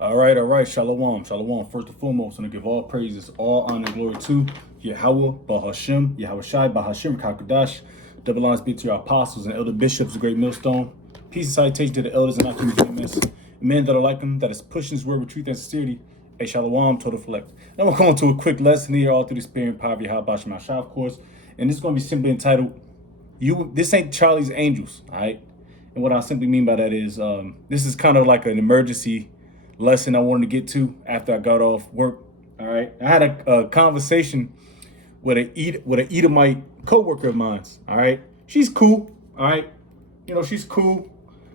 All right. Shalom, shalom. First and foremost, I'm going to give all praises, all honor, and glory to Yahweh, Bahashem, Yahweh Shai, Bahashem, Kakadash. Double honors be to your apostles and elder bishops, the great millstone. Peace and salutation to the elders and not to men that are like them, that is pushing his word with truth and sincerity. A shalom, total select. Now we're going to a quick lesson here, all through the spirit and power of Yahweh, Bahashem, Shai, of course. And this is going to be simply entitled, This Ain't Charlie's Angels, all right? And what I simply mean by that is, this is kind of like an emergency lesson I wanted to get to after I got off work. All right, I had a conversation with an Edomite coworker of mine. All right, she's cool. All right, she's cool,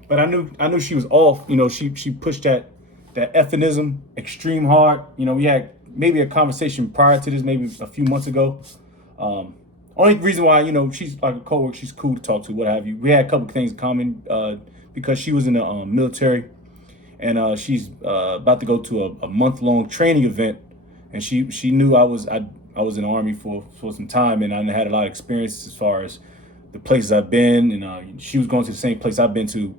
but I knew she was off. She pushed that effinism extreme hard. We had maybe a conversation prior to this, maybe a few months ago. Only reason why, she's like a coworker, she's cool to talk to, what have you. We had a couple of things in common because she was in the military, and she's about to go to a month-long training event, and she knew I was in the Army for some time, and I had a lot of experience as far as the places I've been, and she was going to the same place I've been to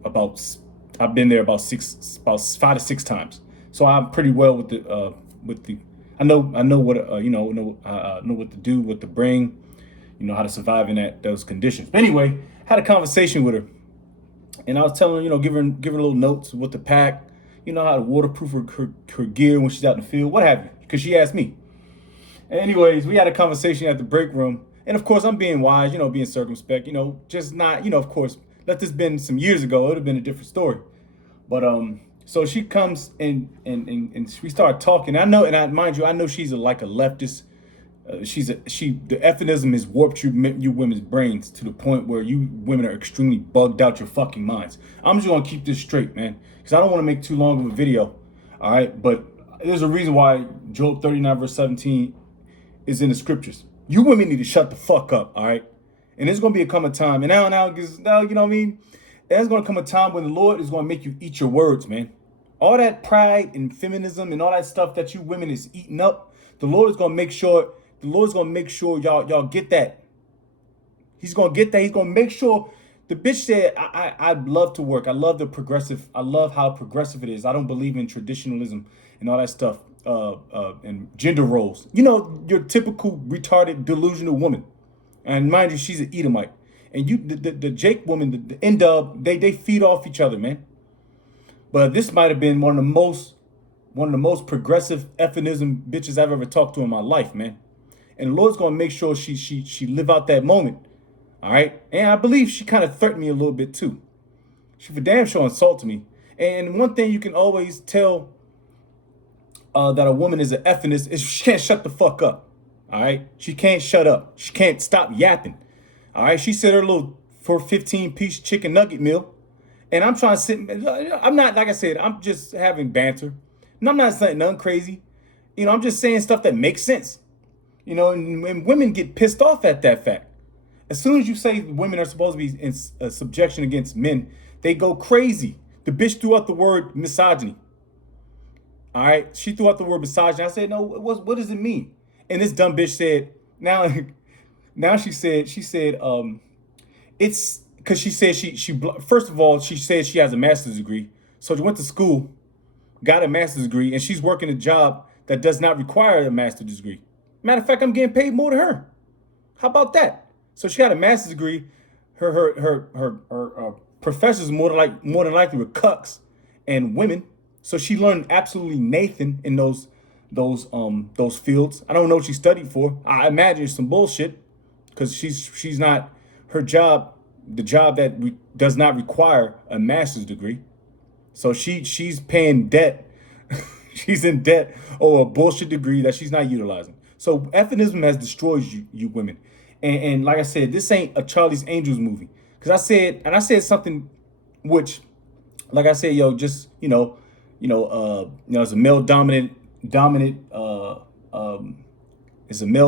I've been there about 5 to 6 times, so I'm pretty well with the I know what know what to do, what to bring, how to survive in those conditions. But anyway, had a conversation with her, and I was telling her, give her little notes, what to pack, how to waterproof her gear when she's out in the field, what have you, because she asked me. And anyways, we had a conversation at the break room, and of course I'm being wise, being circumspect, just not, of course, let this been some years ago, it would have been a different story. But so she comes and we start talking. Mind you, I know she's like a leftist. The effinism has warped you women's brains to the point where you women are extremely bugged out your fucking minds. I'm just gonna keep this straight, man, because I don't want to make too long of a video. All right, but there's a reason why Job 39 verse 17 is in the scriptures. You women need to shut the fuck up, all right? And there's gonna be a come a time, and now, you know what I mean? There's gonna come a time when the Lord is gonna make you eat your words, man. All that pride and feminism and all that stuff that you women is eating up, the Lord is gonna make sure. The Lord's gonna make sure y'all get that. He's gonna get that. He's gonna make sure. The bitch said, I love to work. I love I love how progressive it is. I don't believe in traditionalism and all that stuff, and gender roles. Your typical retarded, delusional woman. And mind you, she's an Edomite. And the Jake woman, the N-Dub, they feed off each other, man. But this might have been one of the most progressive effinism bitches I've ever talked to in my life, man. And the Lord's gonna make sure she live out that moment. All right. And I believe she kind of threatened me a little bit too. She for damn sure insulted me. And one thing you can always tell that a woman is an effeminist is she can't shut the fuck up. All right. She can't shut up. She can't stop yapping. All right. She said her little 15-piece chicken nugget meal. And I'm trying to sit. I'm not, like I said, I'm just having banter. And I'm not saying nothing crazy. I'm just saying stuff that makes sense. And women get pissed off at that fact. As soon as you say women are supposed to be in subjection against men, they go crazy. The bitch threw out the word misogyny. All right, she threw out the word misogyny. I said, no, what does it mean? And this dumb bitch said, now she said, it's because she said she first of all, she said she has a master's degree. So she went to school, got a master's degree, and she's working a job that does not require a master's degree. Matter of fact, I'm getting paid more than her. How about that? So she got a master's degree. Her professors more than likely were cucks and women. So she learned absolutely Nathan in those fields. I don't know what she studied for. I imagine it's some bullshit because she's not her job. The job that does not require a master's degree. So she's paying debt. She's in debt over a bullshit degree that she's not utilizing. So effinism has destroyed you women. And like I said, this ain't a Charlie's Angels movie. Because I said something which, like I said, just, it's a male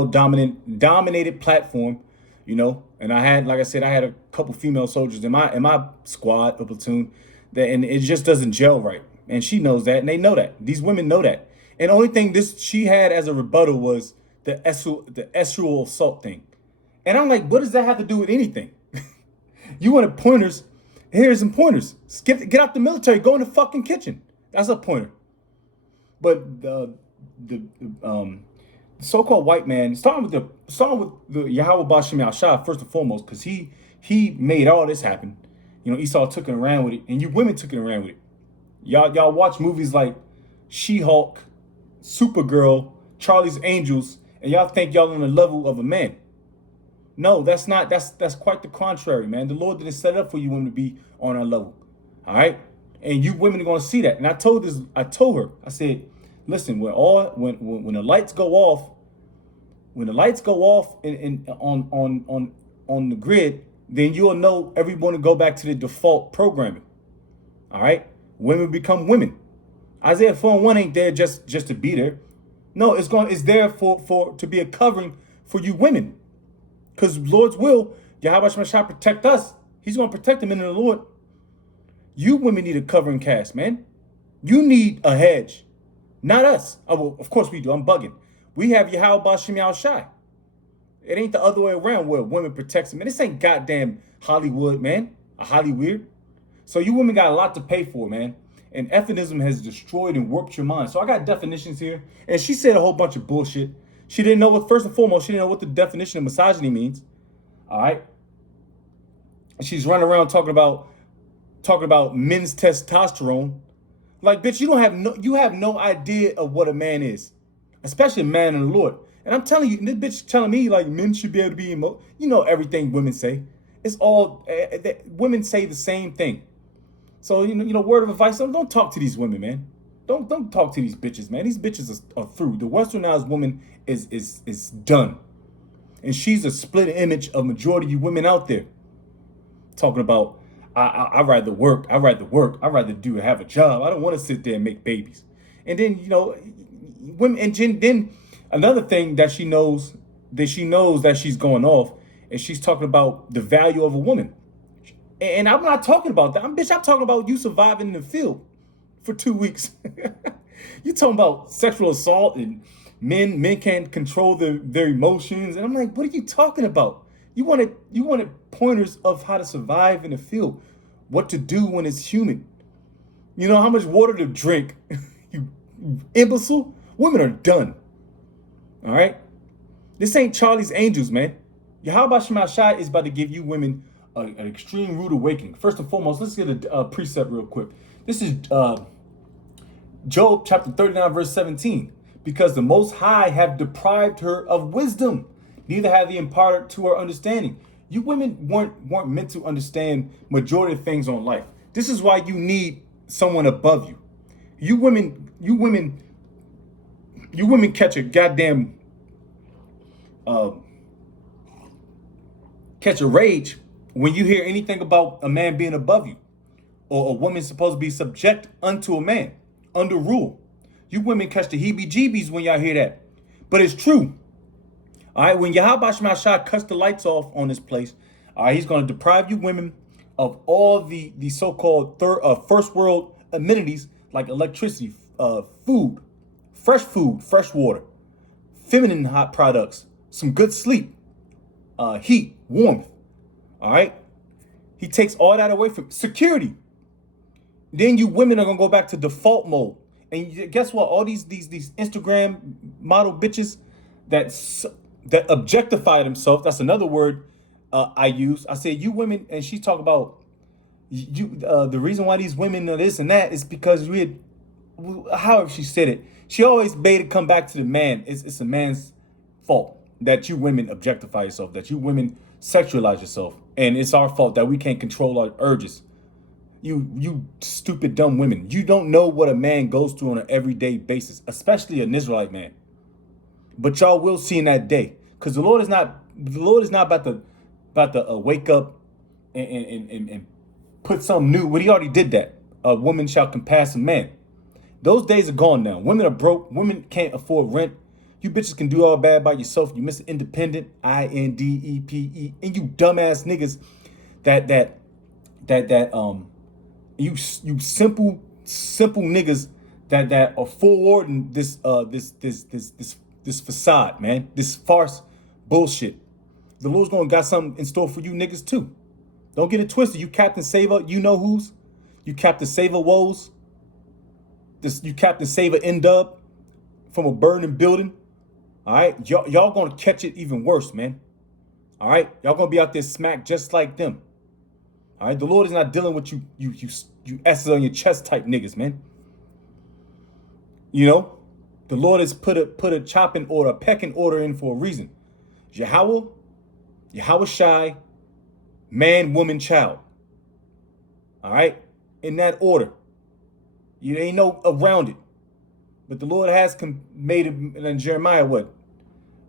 dominated platform, and I had, like I said, I had a couple female soldiers in my squad, a platoon, and it just doesn't gel right. And she knows that, and they know that. These women know that. And the only thing she had as a rebuttal was the esrual assault thing. And I'm like, what does that have to do with anything? You wanted pointers. Here's some pointers. Get out the military. Go in the fucking kitchen. That's a pointer. But the so-called white man, starting with the Yahweh Bashim Yahshua first and foremost, because he made all this happen. You know, Esau took it around with it, and you women took it around with it. Y'all watch movies like She-Hulk, Supergirl, Charlie's Angels, and y'all think y'all on the level of a man. No, that's not. That's quite the contrary, man. The Lord didn't set it up for you women to be on our level. All right, and you women are gonna see that. And I told her, I said, listen, when the lights go off, on the grid, then you'll know everyone to go back to the default programming. All right, women become women. Isaiah 4:1 ain't there just to be there. No, it's there for to be a covering for you women. Because Lord's will, Yahweh Shemashah protect us. He's going to protect them in the Lord. You women need a covering cast, man. You need a hedge. Not us. Oh, well, of course we do. I'm bugging. We have Yahweh Bashim Yahushai. It ain't the other way around where women protect them. Man, this ain't goddamn Hollywood, man. A Hollyweird. So you women got a lot to pay for, man. And Ephenism has destroyed and warped your mind. So I got definitions here. And she said a whole bunch of bullshit. She didn't know what, first and foremost, she didn't know what the definition of misogyny means. All right. She's running around talking about men's testosterone. Like, bitch, you have no idea of what a man is, especially a man in the Lord. And I'm telling you, this bitch telling me like men should be able to be you know everything women say. It's all women say the same thing. So you know, word of advice: don't talk to these women, man. Don't talk to these bitches, man. These bitches are through. The westernized woman is done, and she's a split image of majority of you women out there. Talking about I rather work. I rather have a job. I don't want to sit there and make babies. And then women. And then another thing that she knows that she's going off, and she's talking about the value of a woman. And I'm not talking about that. I'm talking about you surviving in the field for 2 weeks. You talking about sexual assault and men can't control their emotions. And I'm like, what are you talking about? You wanted pointers of how to survive in the field, what to do when it's humid. You know how much water to drink. You imbecile. Women are done. All right? This ain't Charlie's Angels, man. Yahweh Shemashah is about to give you women an extreme rude awakening. First and foremost, let's get a precept real quick. This is Job chapter 39, verse 17. Because the Most High have deprived her of wisdom, neither have he imparted to her understanding. You women weren't meant to understand majority of things on life. This is why you need someone above you. You women catch a goddamn catch a rage when you hear anything about a man being above you, or a woman supposed to be subject unto a man, under rule. You women catch the heebie-jeebies when y'all hear that. But it's true. All right, when Yahweh Shemashah cuts the lights off on this place, all right, he's going to deprive you women of all the so-called first world amenities like electricity, food, fresh water, feminine hot products, some good sleep, heat, warmth. All right, he takes all that away from security. Then you women are gonna go back to default mode, and guess what? All these Instagram model bitches that objectify themselves. That's another word I use. I said you women, and she talk about you. The reason why these women are this and that is because however she said it, she always made it come back to the man. It's a man's fault that you women objectify yourself, that you women sexualize yourself, and it's our fault that we can't control our urges. You stupid dumb women. You don't know what a man goes through on an everyday basis, especially an Israelite man. But y'all will see in that day, because the Lord is not about to wake up and put something new. Well, he already did that. A woman shall compass a man. Those days are gone now. Women are broke. Women can't afford rent. You bitches can do all bad by yourself. You Mr. Independent, INDEPE, and you dumbass niggas you simple niggas that are forwarding this facade, man. This farce bullshit. The Lord's gonna got something in store for you niggas too. Don't get it twisted. You Captain Saver, you know who's? You Captain Saver woes. you Captain Save a N-Dub from a burning building. All right, y'all gonna catch it even worse, man. All right, y'all gonna be out there smacked just like them. All right, the Lord is not dealing with you S's on your chest type niggas, man. You know, the Lord has put a chopping order, a pecking order in for a reason. Yahweh Shai, man, woman, child. All right, in that order. You ain't no around it. But the Lord has made it in Jeremiah, what?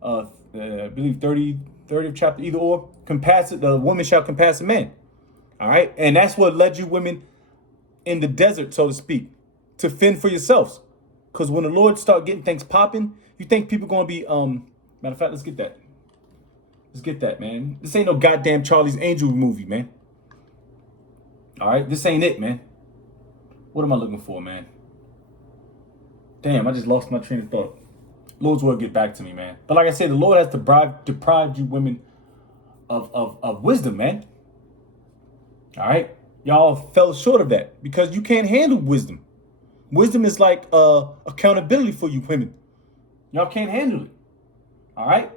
I believe 30th chapter, either or. The woman shall compass a man. All right. And that's what led you women in the desert, so to speak, to fend for yourselves. Because when the Lord start getting things popping, you think people going to be, matter of fact, let's get that. Let's get that, man. This ain't no goddamn Charlie's Angel movie, man. All right. This ain't it, man. What am I looking for, man? Damn, I just lost my train of thought. Lord's will get back to me, man. But like I said, the Lord has deprived you women of wisdom, man. All right? Y'all fell short of that because you can't handle wisdom. Wisdom is like accountability for you women. Y'all can't handle it. All right?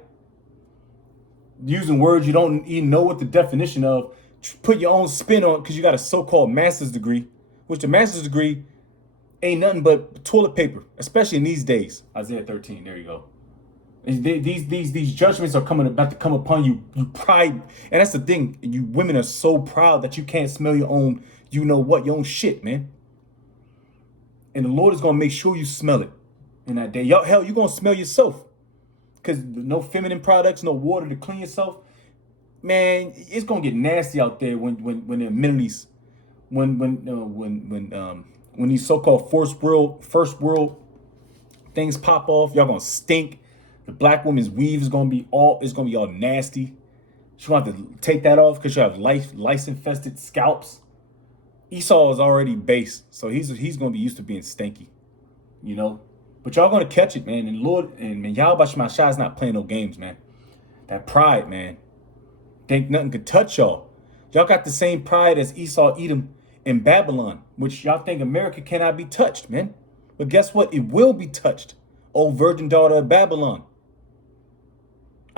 Using words you don't even know what the definition of. Put your own spin on it because you got a so-called master's degree, which the master's degree ain't nothing but toilet paper, especially in these days. Isaiah 13, there you go. These judgments are about to come upon you. You pride, and that's the thing. You women are so proud that you can't smell your own, you know what, your own shit, man. And the Lord is gonna make sure you smell it in that day. Y'all, hell, you gonna smell yourself, cause no feminine products, no water to clean yourself. Man, it's gonna get nasty out there when the Middle East, when these so-called first world things pop off, y'all gonna stink. The black woman's weave is gonna be all nasty. She want to take that off because you have lice infested scalps. Esau is already based, so he's gonna be used to being stinky, you know. But y'all gonna catch it, man. And Lord and Yahweh Shai is not playing no games, man. That pride, man. Think nothing could touch y'all. Y'all got the same pride as Esau, Edom, and Babylon, which y'all think America cannot be touched, man. But guess what? It will be touched. O virgin daughter of Babylon.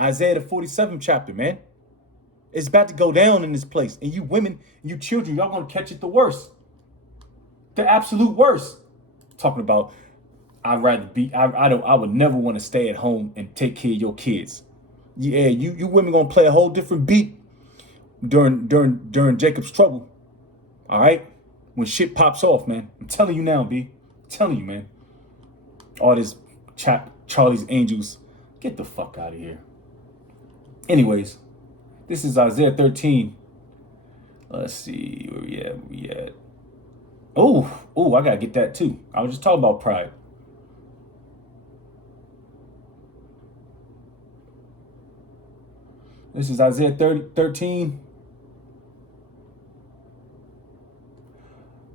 Isaiah the 47th chapter, man. It's about to go down in this place. And you women, you children, y'all gonna catch it the worst. The absolute worst. Talking about, I would never want to stay at home and take care of your kids. Yeah, you women gonna play a whole different beat during Jacob's trouble. All right? When shit pops off, man. I'm telling you now, B. I'm telling you, man. All this Charlie's Angels. Get the fuck out of here. Anyways, this is Isaiah 13. Let's see. Where we at? Oh, I gotta get that too. I was just talking about pride. This is Isaiah 13.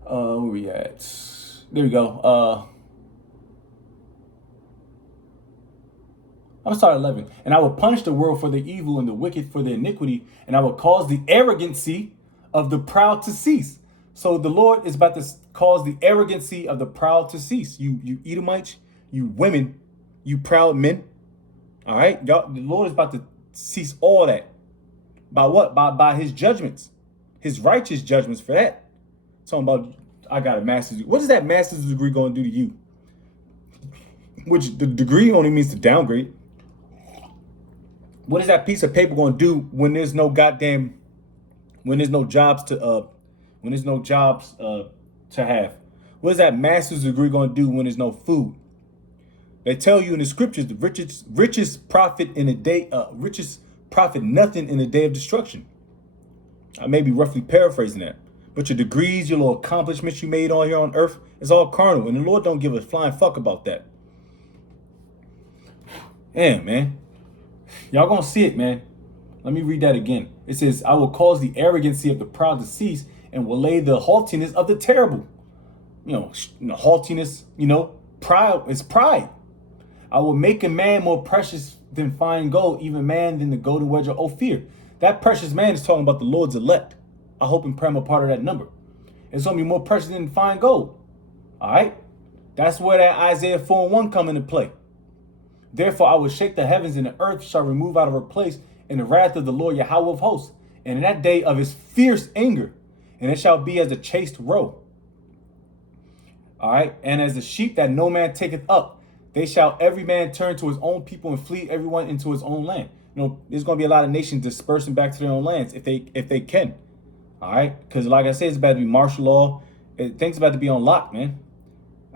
Where we at? There we go. I'm gonna start 11. And I will punish the world for their evil and the wicked for their iniquity, and I will cause the arrogancy of the proud to cease. So the Lord is about to cause the arrogancy of the proud to cease. You Edomites, you women, you proud men. All right, y'all. The Lord is about to cease all that. By what? By his judgments, his righteous judgments for that. Talking about, I got a master's degree. What is that master's degree going to do to you? Which the degree only means to downgrade. What is that piece of paper going to do when there's no jobs to have? What is that master's degree going to do when there's no food? They tell you in the scriptures, the richest profit in a day, richest profit nothing in the day of destruction. I may be roughly paraphrasing that, but your degrees, your little accomplishments you made on here on earth, is all carnal, and the Lord don't give a flying fuck about that. Damn, man. Y'all gonna see it, man. Let me read that again. It says, I will cause the arrogancy of the proud to cease and will lay the haughtiness of the terrible. Haughtiness, pride is pride. I will make a man more precious than fine gold, even man than the golden wedge of Ophir. That precious man is talking about the Lord's elect. I hope and pray I'm a part of that number. It's going to be more precious than fine gold. All right? That's where that Isaiah 4:1 come into play. Therefore, I will shake the heavens, and the earth shall remove out of her place in the wrath of the Lord Yahweh of hosts, and in that day of his fierce anger, and it shall be as a chaste roe. All right, and as the sheep that no man taketh up, they shall every man turn to his own people and flee everyone into his own land. You know, there's going to be a lot of nations dispersing back to their own lands if they can. All right, because like I said, it's about to be martial law. Things about to be on lock, man.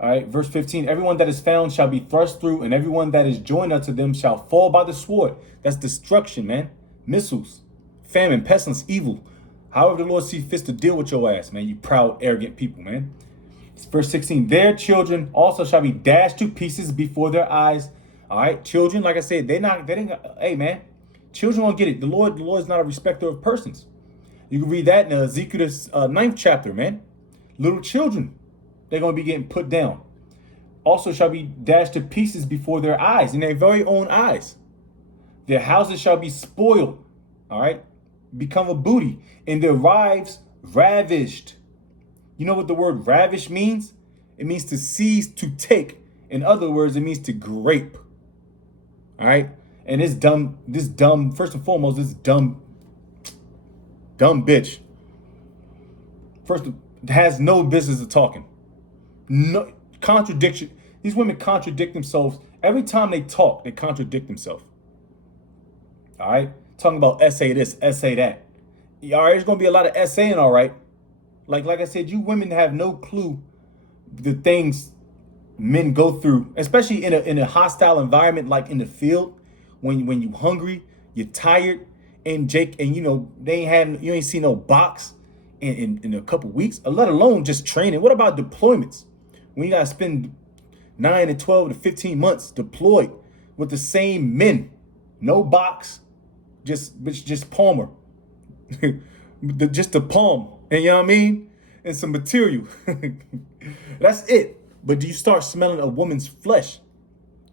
All right, verse 15, everyone that is found shall be thrust through, and everyone that is joined unto them shall fall by the sword. That's destruction, man. Missiles, famine, pestilence, evil. However the Lord sees fit to deal with your ass, man, you proud, arrogant people, man. Verse 16, their children also shall be dashed to pieces before their eyes. All right, children, like I said, they didn't, hey, man, children won't get it. The Lord is not a respecter of persons. You can read that in Ezekiel's 9th chapter, man. Little children, they're going to be getting put down. Also shall be dashed to pieces before their eyes, in their very own eyes. Their houses shall be spoiled, all right, become a booty, and their wives ravished. You know what the word ravish means? It means to seize, to take. In other words, it means to grape. All right. And this dumb, first and foremost, this dumb bitch. First, has no business of talking. No contradiction. These women contradict themselves. Every time they talk, they contradict themselves. All right. Talking about essay this, essay that. All right. There's going to be a lot of essaying, all right. Like I said, you women have no clue the things men go through, especially in a hostile environment like in the field, when you hungry, you're tired, and you know you ain't seen no box in a couple weeks, let alone just training. What about deployments? When you gotta spend 9 to 12 to 15 months deployed with the same men, no box, just Palmer, just the palm. And you know what I mean? And some material. That's it. But do you start smelling a woman's flesh?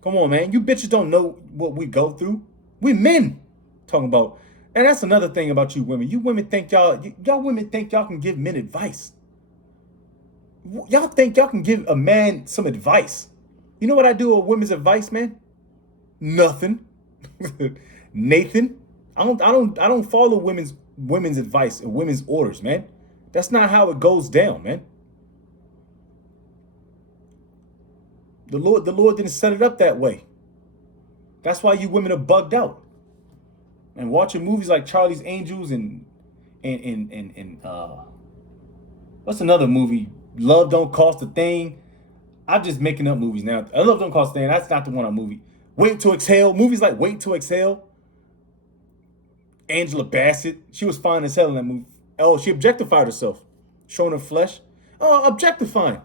Come on, man. You bitches don't know what we go through. We men talking about. And that's another thing about you women. You women think y'all women think y'all can give men advice. Y'all think y'all can give a man some advice. You know what I do with women's advice, man? Nothing. Nathan. I don't follow women's advice and women's orders, man. That's not how it goes down, man. The Lord didn't set it up that way. That's why you women are bugged out. And watching movies like Charlie's Angels and what's another movie? Love Don't Cost a Thing. I'm just making up movies now. Love Don't Cost a Thing. That's not the one on movie. Wait to Exhale. Movies like Wait to Exhale. Angela Bassett. She was fine as hell in that movie. Oh, she objectified herself, showing her flesh. Oh, objectifying.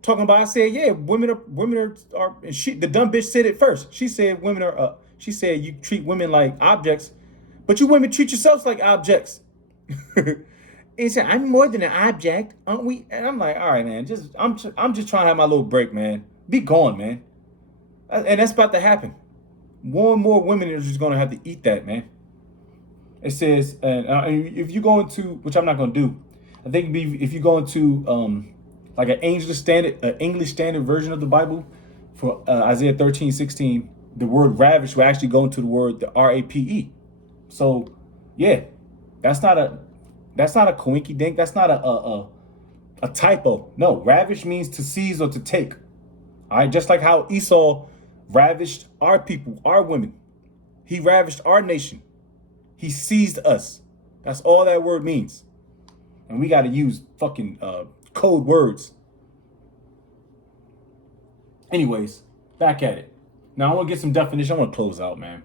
Talking about, I said, yeah, women are. And the dumb bitch said it first. She said women are. She said you treat women like objects, but you women treat yourselves like objects. And said, I'm more than an object, aren't we? And I'm like, all right, man. I'm just trying to have my little break, man. Be gone, man. And that's about to happen. More and more women are just gonna have to eat that, man. It says, if you go into, which I'm not going to do, I think if you go into like an English standard version of the Bible for Isaiah 13:16, the word ravish will actually go into the word the R-A-P-E. So yeah, that's not a coinky dink. That's not a typo. No, ravish means to seize or to take. All right, just like how Esau ravished our people, our women. He ravished our nation. He seized us. That's all that word means. And we got to use fucking code words. Anyways, back at it. Now I want to get some definition. I want to close out, man.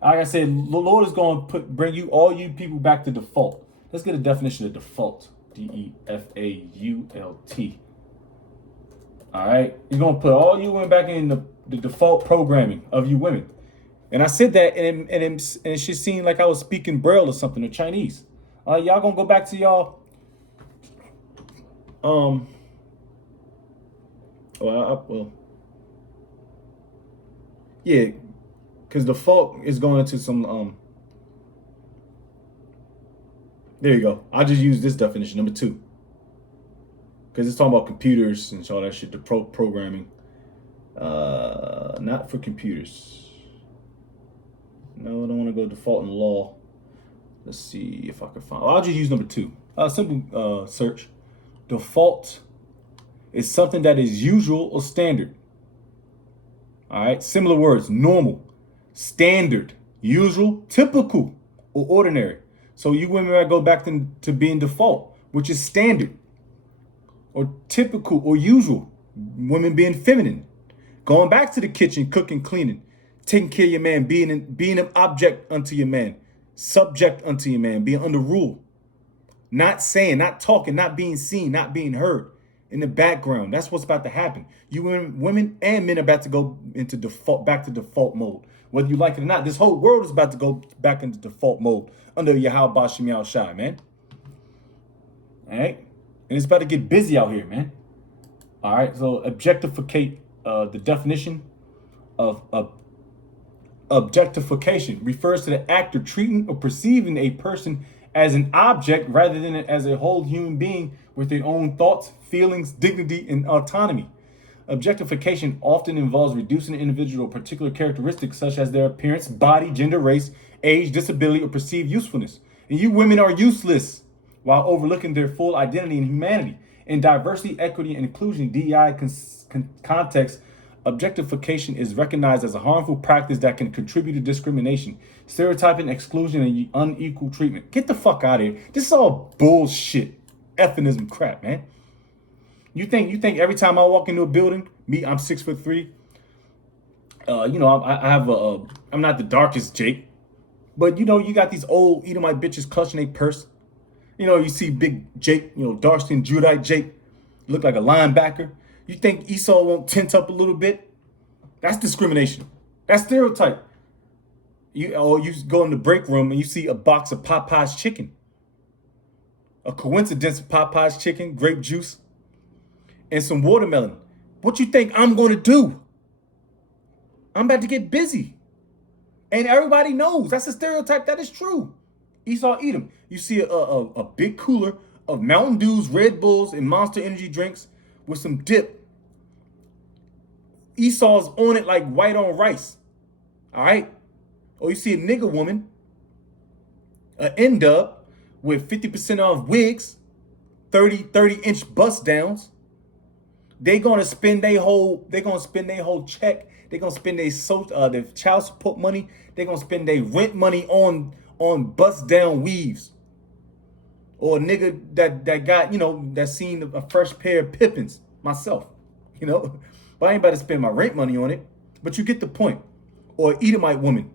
Like I said, the Lord is going to bring all you people back to default. Let's get a definition of default. D-E-F-A-U-L-T. All right. He's going to put all you women back in the default programming of you women. And I said that, and she seemed like I was speaking Braille or something, or Chinese. Y'all gonna go back to y'all. Yeah, because default is going into some. There you go. I'll just use this definition, number 2. Because it's talking about computers and all that shit, the programming. Not for computers. No, I don't want to go default in law. Let's see if I can find. I'll just use number 2. Simple search. Default is something that is usual or standard. All right. Similar words: normal, standard, usual, typical, or ordinary. So you women might go back to being default, which is standard, or typical, or usual. Women being feminine, going back to the kitchen, cooking, cleaning, taking care of your man, being an object unto your man, subject unto your man, being under rule, not saying, not talking, not being seen, not being heard. In the background, that's what's about to happen. You women and men are about to go into back to default mode. Whether you like it or not, this whole world is about to go back into default mode under Yahweh Bashim Yao Shai, man. All right? And it's about to get busy out here, man. All right? So objectificate, the definition of objectification refers to the act of treating or perceiving a person as an object rather than as a whole human being with their own thoughts, feelings, dignity, and autonomy. Objectification often involves reducing an individual to particular characteristics such as their appearance, body, gender, race, age, disability, or perceived usefulness. And you women are useless while overlooking their full identity and humanity. In diversity, equity, and inclusion, DEI context, objectification is recognized as a harmful practice that can contribute to discrimination, stereotyping, exclusion, and unequal treatment. Get the fuck out of here. This is all bullshit, effinism crap, man. You think every time I walk into a building, I'm 6'3", I have I'm not the darkest Jake, but you got these old Edomite bitches clutching their purse. You see big Jake, dark skinned Judite Jake, look like a linebacker. You think Esau won't tint up a little bit? That's discrimination. That's stereotype. You go in the break room and you see a box of Popeye's chicken. A coincidence of Popeye's chicken, grape juice, and some watermelon. What you think I'm going to do? I'm about to get busy. And everybody knows that's a stereotype that is true. Esau Edom. You see a big cooler of Mountain Dews, Red Bulls, and Monster Energy drinks with some dip. Esau's on it like white on rice. All right? Or you see a nigga woman, an N-dub with 50% off wigs, 30-inch bust downs. They're gonna spend their whole check. They're gonna spend their child support money. They're gonna spend their rent money on bust down weaves. Or a nigga that got, that seen a fresh pair of Pippins, myself, But I ain't about to spend my rent money on it. But you get the point. Or Edomite woman,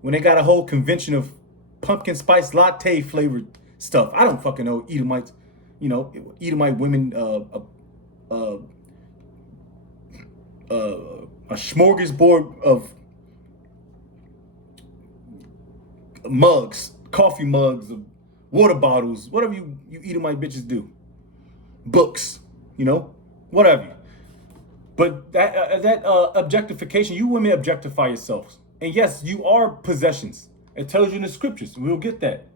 when they got a whole convention of pumpkin spice latte flavored stuff. I don't fucking know Edomites, Edomite women, a smorgasbord of mugs, coffee mugs, water bottles, whatever you Edomite bitches do. Books, whatever. But that objectification, you women objectify yourselves. And yes, you are possessions. It tells you in the scriptures. We'll get that.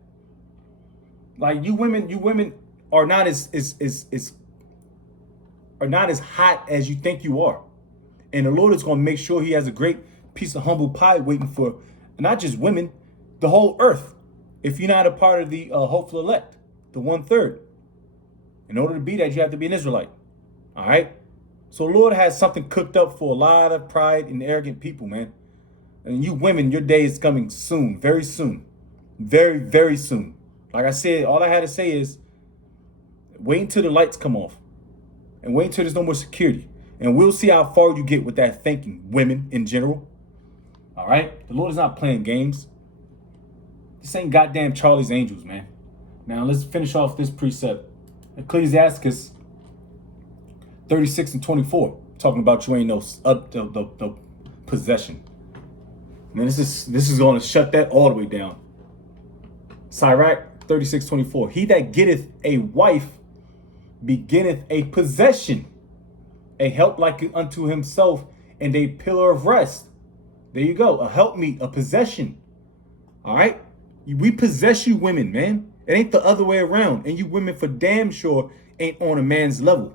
Like you women are not as hot as you think you are. And the Lord is going to make sure he has a great piece of humble pie waiting for not just women, the whole earth. If you're not a part of the hopeful elect, the 1/3. In order to be that, you have to be an Israelite. All right? So the Lord has something cooked up for a lot of pride and arrogant people, man. And you women, your day is coming soon, very soon. Very, very soon. Like I said, all I had to say is wait until the lights come off. And wait until there's no more security. And we'll see how far you get with that thinking, women in general. All right? The Lord is not playing games. This ain't goddamn Charlie's Angels, man. Now let's finish off this precept. Ecclesiasticus 36:24, talking about you ain't no the possession. Man, this is going to shut that all the way down. Sirach 36:24. He that getteth a wife beginneth a possession, a help like unto himself, and a pillar of rest. There you go. A helpmeet, a possession. All right? We possess you women, man. It ain't the other way around. And you women for damn sure ain't on a man's level.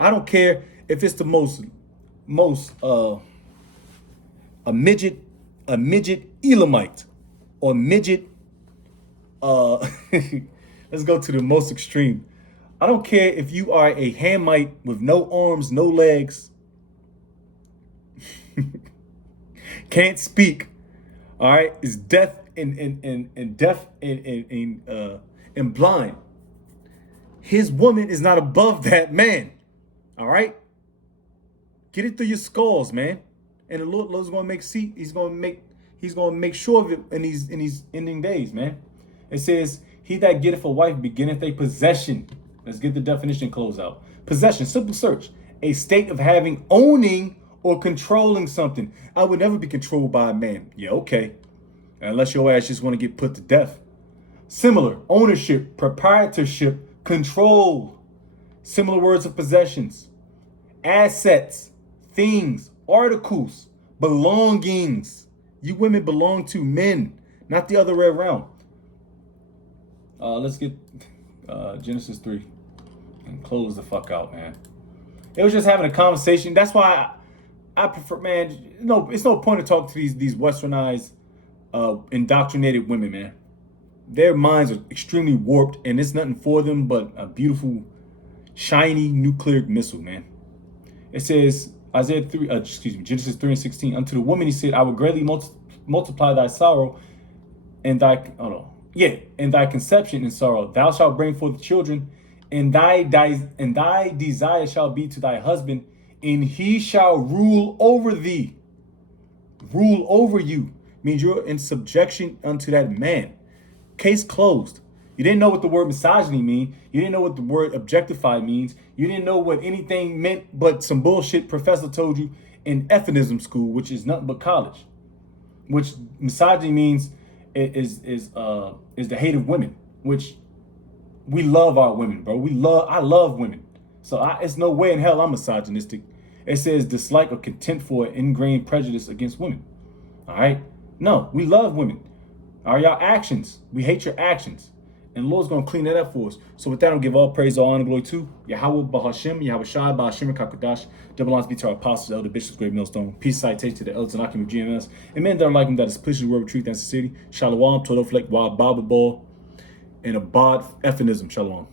I don't care if it's the most a midget Elamite or midget let's go to the most extreme. I don't care if you are a Hamite with no arms, no legs, can't speak, all right, is deaf and deaf and blind. His woman is not above that man. All right? Get it through your skulls, man. And the Lord's gonna he's gonna make sure of it in these ending days, man. It says, he that getteth a wife beginneth a possession. Let's get the definition close out. Possession, simple search. A state of having, owning, or controlling something. I would never be controlled by a man. Yeah, okay. Unless your ass just want to get put to death. Similar, ownership, proprietorship, control. Similar words of possessions. Assets, things, articles, belongings. You women belong to men, not the other way around. Let's get Genesis 3 and close the fuck out, man. It was just having a conversation. That's why I prefer, man. No, it's no point to talk to these westernized, indoctrinated women, man. Their minds are extremely warped, and it's nothing for them but a beautiful, shiny nuclear missile, man. It says Genesis 3 and 16. Unto the woman he said, I will greatly multiply thy sorrow and thy conception and sorrow. Thou shalt bring forth children, and thy desire shall be to thy husband, and he shall rule over thee. Rule over you means you're in subjection unto that man. Case closed. You didn't know what the word misogyny mean. You didn't know what the word objectify means. You didn't know what anything meant but some bullshit professor told you in ephemism school, which is nothing but college. Which misogyny means is the hate of women, which we love our women, bro. I love women. So it's no way in hell I'm misogynistic. It says dislike or contempt for ingrained prejudice against women. All right? No, we love women. Are y'all actions? We hate your actions. And the Lord's going to clean that up for us. So with that, I'll give all praise, all honor, glory to Yahweh, Bahashem, Yahweh Shai, Bahashem, Kakadash. Double honors be to our apostles, elder bishops, great millstone. Peace, citation to the elders and Akim of GMS. And men that are like him, that is pleasing word of truth and sincerity. Shalom, Todoflek, Wild Bible Ball, and Abad Ephenism. Shalom.